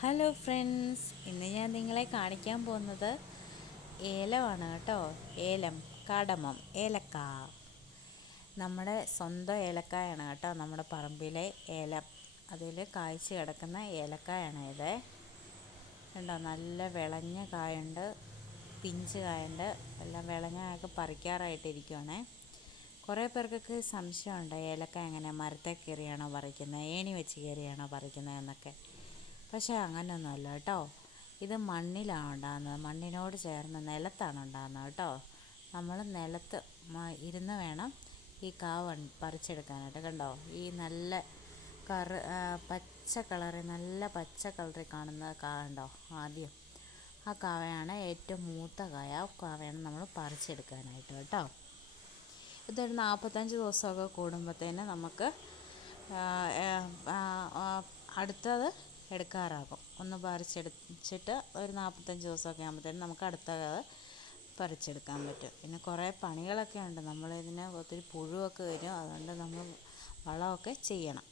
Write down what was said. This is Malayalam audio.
ഹലോ ഫ്രണ്ട്സ് ഇന്ന് ഞാൻ നിങ്ങളെ കാണിക്കാൻ പോകുന്നത് ഏലമാണ് കേട്ടോ. ഏലം കടമം ഏലക്ക. നമ്മുടെ സ്വന്തം ഏലക്കായാണ് കേട്ടോ. നമ്മുടെ പറമ്പിലെ ഏലം. അതിൽ കായ്ച്ച് കിടക്കുന്ന ഏലക്കായാണ് ഇത്. കണ്ടോ? നല്ല വിളഞ്ഞ കായുണ്ട് പിഞ്ച് കായുണ്ട്. എല്ലാം വിളഞ്ഞ കായൊക്കെ പറിക്കാറായിട്ടിരിക്കുവാണേ. കുറേ പേർക്കൊക്കെ സംശയമുണ്ട് ഏലക്ക എങ്ങനെ മരത്തെ കയറിയാണോ പറിക്കുന്നത് ഏണി വെച്ച് കയറിയാണോ പറിക്കുന്നത് എന്നൊക്കെ. പക്ഷേ അങ്ങനെയൊന്നുമല്ല കേട്ടോ. ഇത് മണ്ണിലാണ് ഉണ്ടാകുന്നത് മണ്ണിനോട് ചേർന്ന് നിലത്താണ് ഉണ്ടാകുന്നത് കേട്ടോ. നമ്മൾ നിലത്ത് ഇരുന്ന് വേണം ഈ കാവ് പറിച്ചെടുക്കാനായിട്ട് കണ്ടോ? ഈ നല്ല കറ പച്ച കളറിൽ നല്ല പച്ച കളറിൽ കാണുന്ന കാ ഉണ്ടോ ആദ്യം? ആ കാവയാണ് ഏറ്റവും മൂത്ത കായ. ആ കാവയാണ് നമ്മൾ പറിച്ചെടുക്കാനായിട്ട് കേട്ടോ. ഇതൊരു നാൽപ്പത്തഞ്ച് ദിവസമൊക്കെ കൂടുമ്പോഴത്തേന് നമുക്ക് അടുത്തത് എടുക്കാറാകും. ഒന്ന് പറിച്ചെടുത്തിട്ട് ഒരു നാൽപ്പത്തഞ്ച് ദിവസമൊക്കെ ആകുമ്പോഴത്തേനും നമുക്ക് അടുത്തത് പറിച്ചെടുക്കാൻ പറ്റും. പിന്നെ കുറേ പണികളൊക്കെ ഉണ്ട്. നമ്മളിതിന് ഒത്തിരി പുഴുവൊക്കെ വരും. അതുകൊണ്ട് നമ്മൾ വളമൊക്കെ ചെയ്യണം.